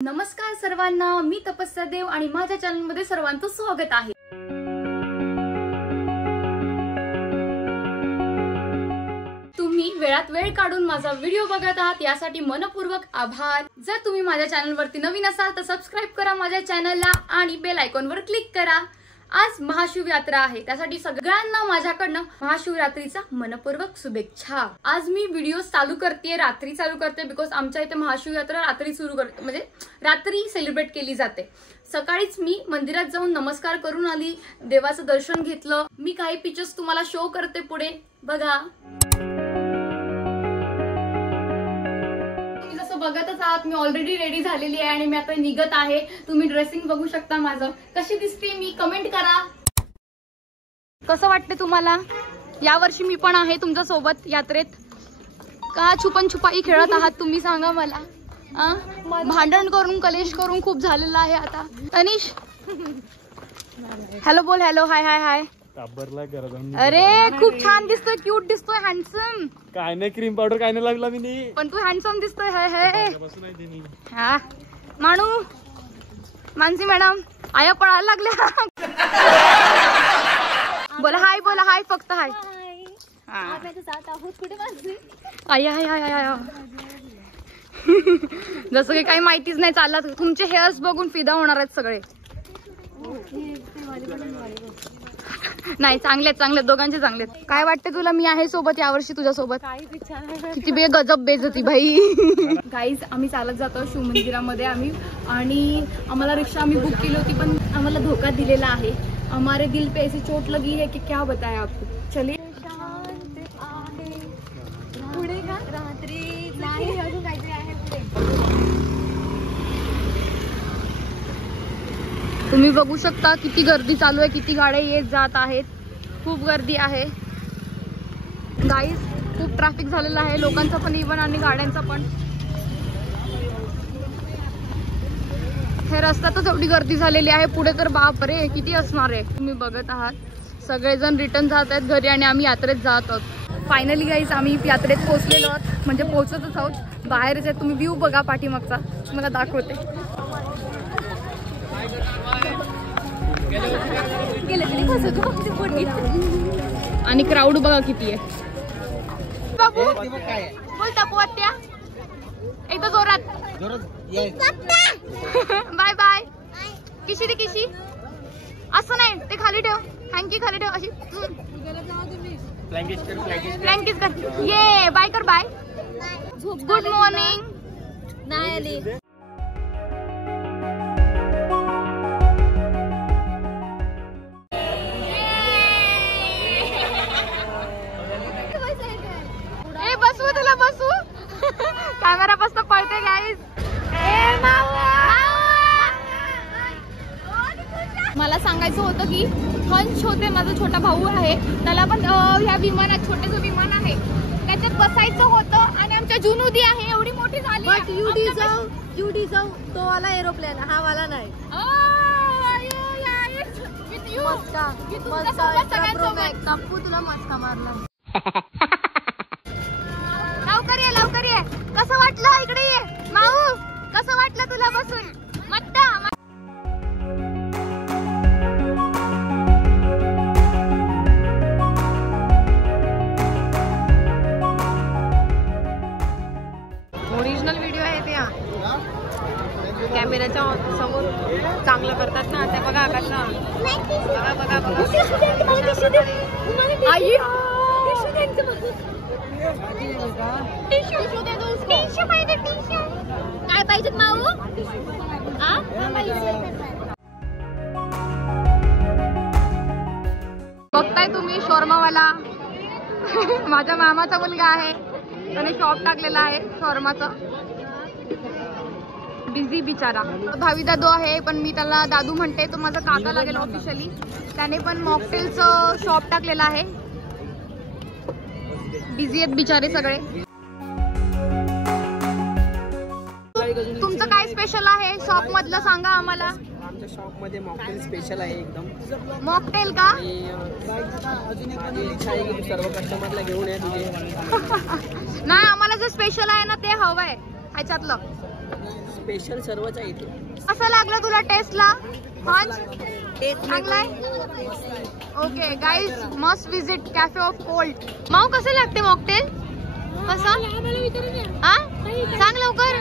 नमस्कार सर्वांना, मी तपस्या देव आणि माझ्या चॅनलमध्ये सर्वांचं स्वागत आहे। तुम्ही वेळात वेळ काढून माझा व्हिडिओ बघत आहात यासाठी मनपूर्वक आभार। जर तुम्ही माझ्या चॅनलवरती नवीन असाल तर सबस्क्राइब करा माझ्या चॅनलला आणि बेल आयकॉनवर क्लिक करा। आज महाशिवरात्र आहे, त्यासाठी सगळ्यांना माझ्याकडनं महाशिवरात्रीचा मनपूर्वक शुभेच्छा। आज मी व्हिडिओ चालू करते, रात्री चालू करते, बिकॉज आमच्या इथे महाशिवरात्र रात्री सुरू करते, म्हणजे रात्री सेलिब्रेट केली जाते। सकाळीच मी मंदिरात जाऊन नमस्कार करून आली, देवाचं दर्शन घेतलं। मी काही पिक्चर्स तुम्हाला शो करते पुढे बघा। बघतच आहात मी ऑलरेडी रेडी झालेली आहे आणि मी आता निघत आहे। तुम्ही ड्रेसिंग बघू शकता माझं कशी दिसते, मी कमेंट करा। कसं वाटते तुम्हाला? यावर्षी मी पण आहे तुमच्या सोबत यात्रेत। का छुपन छुपाई खेळत आहात तुम्ही सांगा मला? भांडण करून कलेश करून खूप झालेलं आहे आता। तनिष हॅलो बोल, हॅलो, हाय हाय हाय। अरे खूप छान दिसतोय, क्यूट दिसतोय, हँडसम। काय नाही, क्रीम पावडर काय नाही लागला मी, पण तू हँडसम दिसतोय। हा मानू, मानसी मॅडम आया पळायला लागल्या। बोला हाय, बोला हाय, फक्त हाय। आया आया आया जसं की काही माहितीच नाही चाललं। तुमचे हेअर्स बघून फिदा होणार आहेत सगळे। नाही चांगले चांगले, दोघांचे चांगले। काय वाटते तुला मी आहे सोबत यावर्षी तुझ्या सोबत? किती गजब बेइज्जती भाई। गाईज आम्ही चालत जातो शिव मंदिरामध्ये आम्ही, आणि आम्हाला रिक्षा आम्ही बुक केली होती पण आम्हाला धोका दिलेला आहे। हमारे दिल पे ऐसी चोट लगी है कि क्या बताएं आपको। चलिए पुढे का रात्री नाही अजून काहीतरी आहे पुढे। तुम्ही बघू शकता किती गर्दी चालू आहे, किती गाड्या येत जात आहेत, खूप गर्दी आहे गाईज। खूप ट्रॅफिक झालेला आहे, लोकांचा पण इव्हन आणि गाड्यांचा पण। हे रस्त्यातच एवढी गर्दी झालेली आहे, पुढे तर बापरे किती असणार आहे। तुम्ही बघत आहात सगळेजण रिटर्न जात आहेत घरी आणि आम्ही यात्रेत जात आहोत। फायनली गाईज आम्ही यात्रेत पोहोचलेलो आहोत, म्हणजे पोहोचतच आहोत। बाहेरच आहे, तुम्ही व्ह्यू बघा पाठीमागचा, तुम्हाला दाखवते। आणि क्राऊड बघा किती आहे। बाबू बोल टाकू आत्या एकदा जोरात बाय बाय। किशी रे किशी, असं नाही ते खाली ठेव, हँकी खाली ठेव अशी। फ्लँकिस कर, ये बाय कर, बाय। Good morning. नाही आली बसू, तुला बसू कॅमेरा पासून पळते गाईज। मला सांगायचं होतं की हंस होते, माझा छोटा भाऊ आहे, त्याला पण ह्या विमानात, छोटंसं विमान आहे त्याच्यात बसायचं होतं। आणि आमच्या जुनूदी आहे एवढी मोठी झाली, युडी जाऊ तो वाला एरोप्लेन, हा वाला नाही। तुला मस्का मारला। लवकर ये, लवकर ये। कसं वाटलं इकडे ये माऊ, कसं वाटलं तुला बसून? मट्टा ओरिजिनल व्हिडिओ आहे त्या कॅमेऱ्याच्या समोर चांगलं करतात ना, ते बघा कसं, बघा बघा बघा। काय पाहिजे माऊ? बघताय तुम्ही शॉर्मावाला माझ्या मामाचा मुलगा आहे, त्याने शॉप टाकलेला आहे शॉर्माचं। बिझी बिचारा। भावी दादू आहे पण मी त्याला दादू म्हणते, तो माझा काका लागेल ऑफिशियली। त्याने पण मॉकटेलचं शॉप टाकलेलं आहे। बिझी आहेत बिचारे सगळे। तुमचं काय स्पेशल आहे शॉप मधलं सांगा आम्हाला। आमच्या शॉप मध्ये मॉकटेल स्पेशल आहे एकदम। मॉकटेल का? अजून एक इच्छा आहे की सर्व कस्टमरला घेऊन या तुझे। नाही आम्हाला जे स्पेशल आहे ना ते हवंय ह्याच्यातलं। स्पेशल सर्वच आहे इथे. कसं लागलं तुला टेस्टला? चांगलाय. Okay guys, must visit cafe of cold. Mau कसं लागते मॉकटेल? कसं? हा सांग लवकर.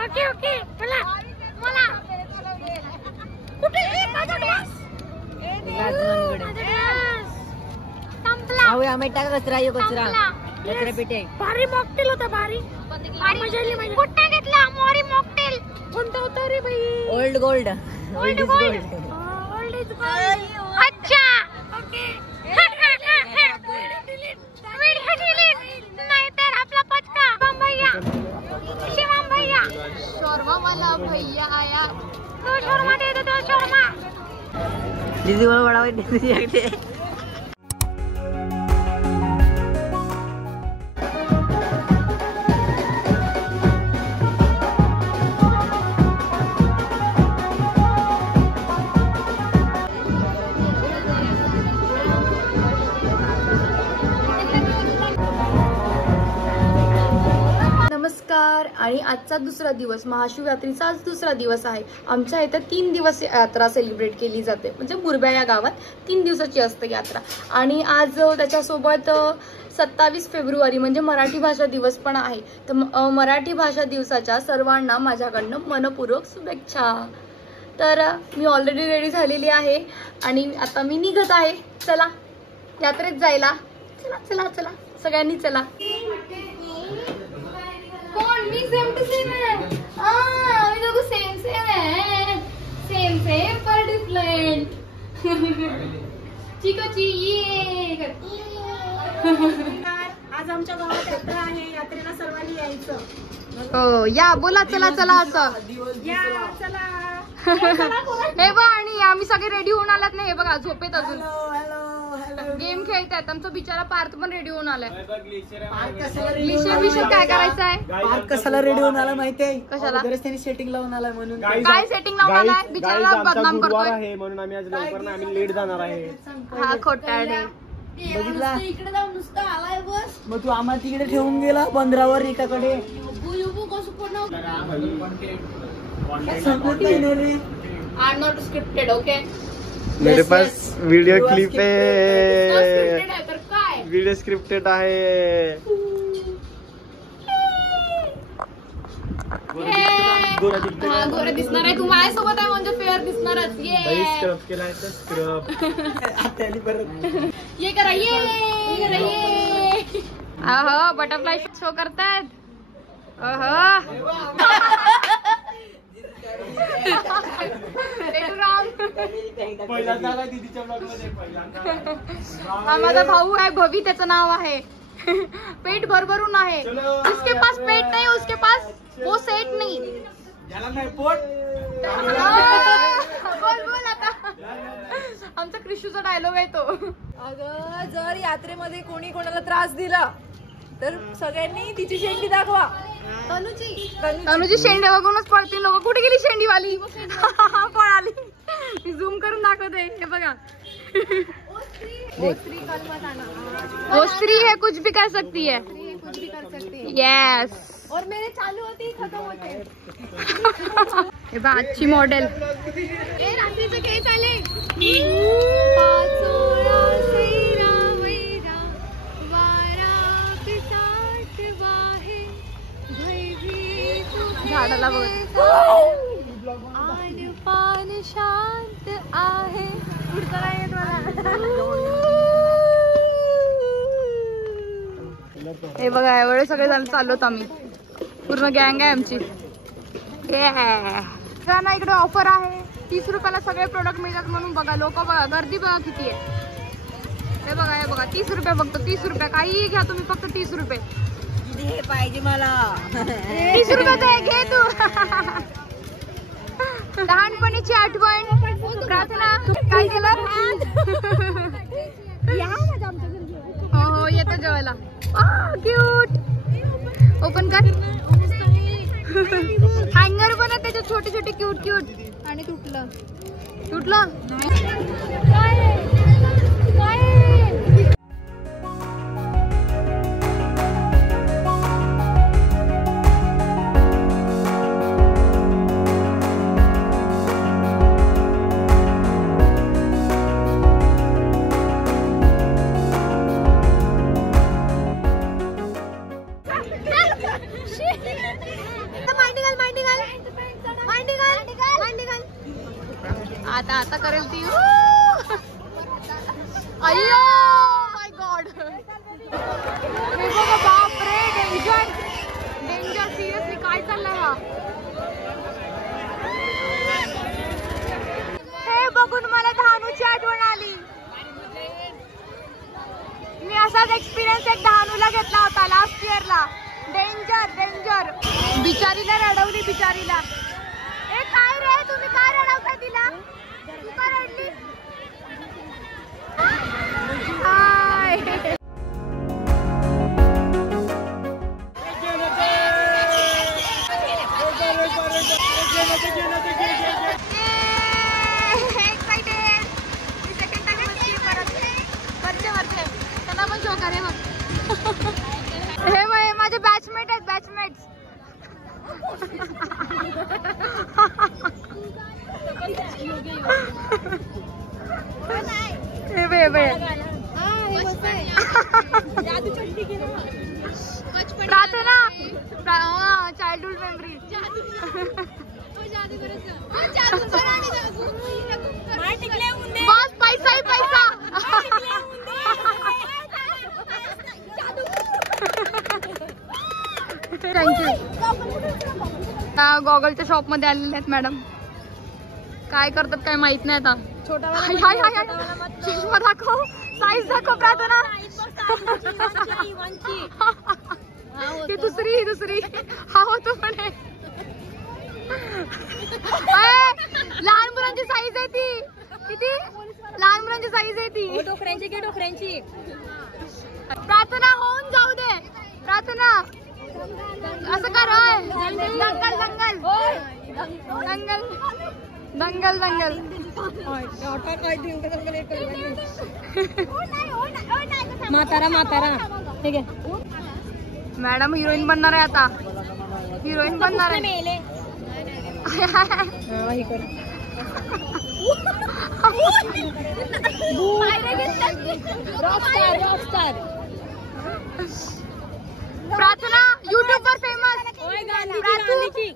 ओके ओके मला कुठे कचरा यो कचरा कचरा पेटे. भारी मॉकटेल होता. भारी कुठे घेतला मोरी मॉकटेल? कोणता होता रे भाई? Old gold. Old gold. Old is gold. अच्छा ओके. नाही तर आपला पचका भैया शिवम भैया शोरमा वाला भैया आया. तो शोरमा दे दो. तो शोरमा दीदी को बड़ा हुआ दीदी. नमस्कार. आणि आजचा दुसरा दिवस, महाशिवरात्रीचा आज दुसरा दिवस आहे. आमच्या इथं 3 दिवस यात्रा सेलिब्रेट केली जाते. म्हणजे मुरब्या या गावात 3 दिवसाची असते यात्रा. आणि आज त्याच्यासोबत 27 फेब्रुवारी म्हणजे मराठी भाषा दिवस पण आहे. तर मराठी भाषा दिवसाच्या सर्वांना माझ्याकडनं मनपूर्वक शुभेच्छा. तर मी ऑलरेडी रेडी झालेली आहे आणि आता मी निघत आहे. चला यात्रेत जायला. चला चला चला सगळ्यांनी चला. कौन? मी सेम टू सेम है. मी दोघं सेम सेम है. सेम सेम पर डिफरेंट. चिकोची ये. आज आमच्या गावात यात्रा आहे. यात्रेला सर्वांनी यायचं. हो या बोला. चला चला असं चला. हे बघ. आणि आम्ही सगळे रेडी होऊन आलात नाही. हे बघा झोपेत अजून गेम खेळतायत. आमचा बिचारा पार्थ पण रेडी होऊन आलाय. ग्लिशर काय करायचं आहे? पार्क कशाला रेडी होऊन आला माहितीये? कशाला? त्यांनी सेटिंग लावून आलाय म्हणून. काय सेटिंग लावून आलाय? बिचारा बदनाम करतोय. आहे म्हणून आम्ही आज लवकर ना आम्ही लेट जाणार आहे. हा खोटारडे. बघितला मग तू आम्हाला तिकडे ठेवून गेला 15वर एकाकडे. संपत नाही ना रे. I am not scripted. Okay मेरे पास वीडियो क्लिप है. स्क्रिप्टेड आहे तर काय? वीडियो स्क्रिप्टेड आहे. हा गोरे दिसणार आहे. तू माझ्यासोबत आहे म्हणजे फेअर दिसणारच. ये स्क्रब केलाय तर स्क्रब. आता परत ये करा. ये करा. ये अहो बटरफ्लाय शो करतायत. पहिल्यांदा दीदीच्या ब्लॉग मध्ये पहिल्यांदा. हा माझा भाऊ आहे भवी. त्याचं नाव आहे. पेट भरभरून आहे. जिसके पास पेट नहीं उसके पास वो सेट नहीं. पोट बोल बोल आता. आमचा क्रिशूचा डायलॉग आहे तो. अगं जर यात्रेमध्ये कोणी कोणाला त्रास दिला तर सगळ्यांनी तिची शेंडी दाखवा. तनुची शेंडी बघूनच पळतील लोक. कुठे गेली शेंडीवाली? पळाली. मी झूम करून दाखवते. हे बघा. वो स्त्री है कुछ भी कर सकती है. यस. और मेरे चालू होती खत्म होते. हे बघ आजची मॉडेल. रात्रीचं खेळ चाले. झाडाला बघ. आन पान शांत आहे. पुढचं नाही येत मला. हे बघा एवढे सगळे जण चाललोत आम्ही. पूर्ण गँग आहे आमची. ना इकडे ऑफर आहे. 30 रुपयाला सगळे प्रोडक्ट मिळतात म्हणून बघा. लोक बघा गर्दी बघा किती आहे. हे बघा 30 रुपये फक्त. 30 रुपये काही घ्या तुम्ही फक्त 30 रुपये. हे पाहिजे मला. 30 रुपयाचं आहे घे तू. लहानपणीची आठवण. प्रार्थना काय केलं? हो येतो जेवायला. क्यूट. ओपन कर. हँगर पण आहे त्याचे छोटे छोटे क्यूट क्यूट. आणि तुटलं. तुटलं आता आता करेल ती अय्यो माय गॉड बापरे डेंजर डेंजर सिरियसली काय चाललंय हा हे बघून मला डहाणूची आठवण आली मी असाच एक्सपिरियन्स एक डहाणूला घेतला होता लास्ट इयरला डेंजर डेंजर बिचारीला रडवली बिचारीला ए काय रे तुम्ही काय रडवता तिला तू का रडली हाय एक्साइटेड मी सेकंड टाइम बसली परत वरचे त्यांना पण शौक आहे मग हे वय माझे बॅचमेट आहेत बॅचमेट्स प्रार्थना चाइल्डहुड मेमरी बस पैसा ही पैसा थँक्यू गॉगलच्या शॉप मध्ये आलेले आहेत मॅडम काय करतात काय माहित नाही आता चष्मा दाखव साईज दाखव प्रार्थना ही दुसरी हा होतो म्हणे लहान मुलांची साईज आहे ती किती लहान मुलांची साईज आहे ती डोकऱ्यांची प्रार्थना होऊन जाऊ दे प्रार्थना असं कर दंगल दंगल दंगल दंगल म्हातारा ठीक आहे मॅडम हिरोईन बनणार आहे आता हिरोईन बनणार आहे प्रार्थना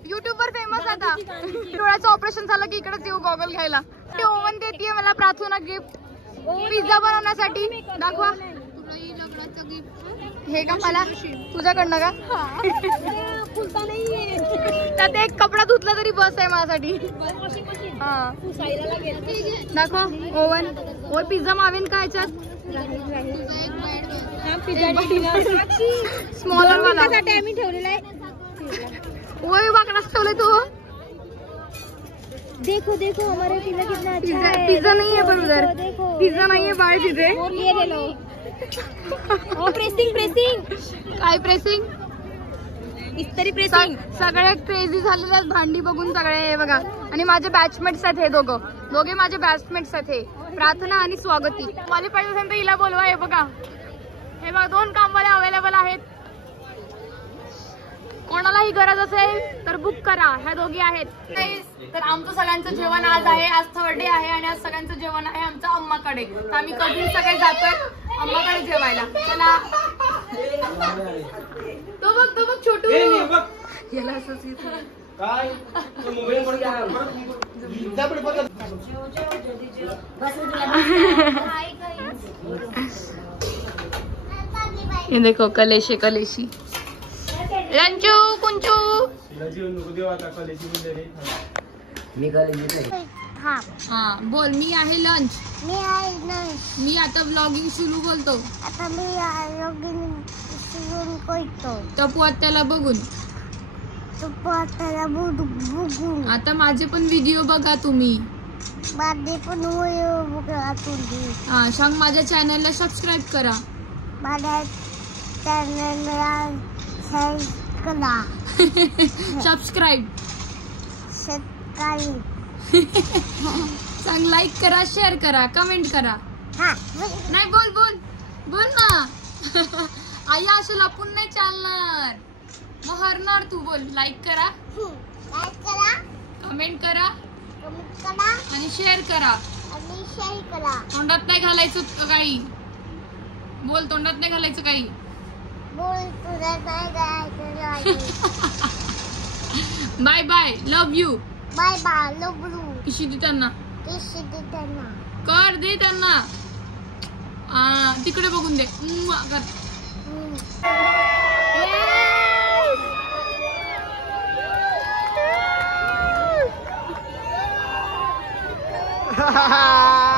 युट्यूब वर फेमस आता डोळ्याचं ऑपरेशन झालं की इकडेच येऊ गॉगल घ्यायला ते ओव्हन देतीये मला प्रार्थना गिफ्ट पिझ्झा बनवण्यासाठी दाखवा हे का मला तुझ्याकडनं का त्यात एक कपडा धुतला तरी बस आहे माझ्यासाठी दाखवा ओव्हन और पिझ्झा मावेन का ह्याच्यात स्मॉलर वाला आम्ही ठेवलेला आहे वही वाकडाच ठेवलंय तू देखो देखो हमारे पिज़्ज़ा कितना अच्छा है पिज़्ज़ा नहीं है पर उधर पिज़्ज़ा नहीं है बाहर तिथे ये ले लो ओ प्रेसिंग काय प्रेसिंग इस्त्री प्रेसिंग सगळे क्रेझी झालेले भांडी बघून सगळे हे बघा आणि माझे बॅचमेट्स आहेत हे दोघे माझे बॅचमेट्स आहेत हे प्रार्थना आणि स्वागती मला पाहिजे असेल तर हिला बोलवा हे बघा 2 कामवाले अवेलेबल आहेत कोणालाही गरज असेल तर बुक करा ह्या दोघी आहेत तर आमचं सगळ्यांचं जेवण आज आहे आज थर्डे आहे आणि आज सगळ्यांचं जेवण आहे आमच्या अम्माकडे तर आम्ही कधी सगळे जातोय अम्माकडे जेवायला चला तो बघ छोटू याला असंच काय मोबाईल ये देखो कलेशी रंजू कुंचू हाँ बोल मी आहे लंच मी आता व्लॉगिंग सुरू बोलतो आता मी व्लॉगिंग सुरू करतो टपू आत्याला बघून आता माझे पण व्हिडिओ बघा तुम्ही माझे पण व्हिडिओ बघा तुम्ही हा सांग माझ्या चॅनलला सबस्क्राईब करा माझ्या चॅनलला करा सबस्क्राईब सांग लाईक करा, शेअर करा, कमेंट करा. नाही बोल बोल बोल ना. आई असं लपून नाही चालणार, मग हरणार तू. बोल लाईक करा, कमेंट करा आणि शेअर करा. तोंडात नाही घालायचं काही. बोल तोंडात नाही घालायचं काही. Bye bye, love you. Bye bye, love you. किशी दे त्यांना, कर दे त्यांना. तिकडे बघून दे कर. Ha ha ha!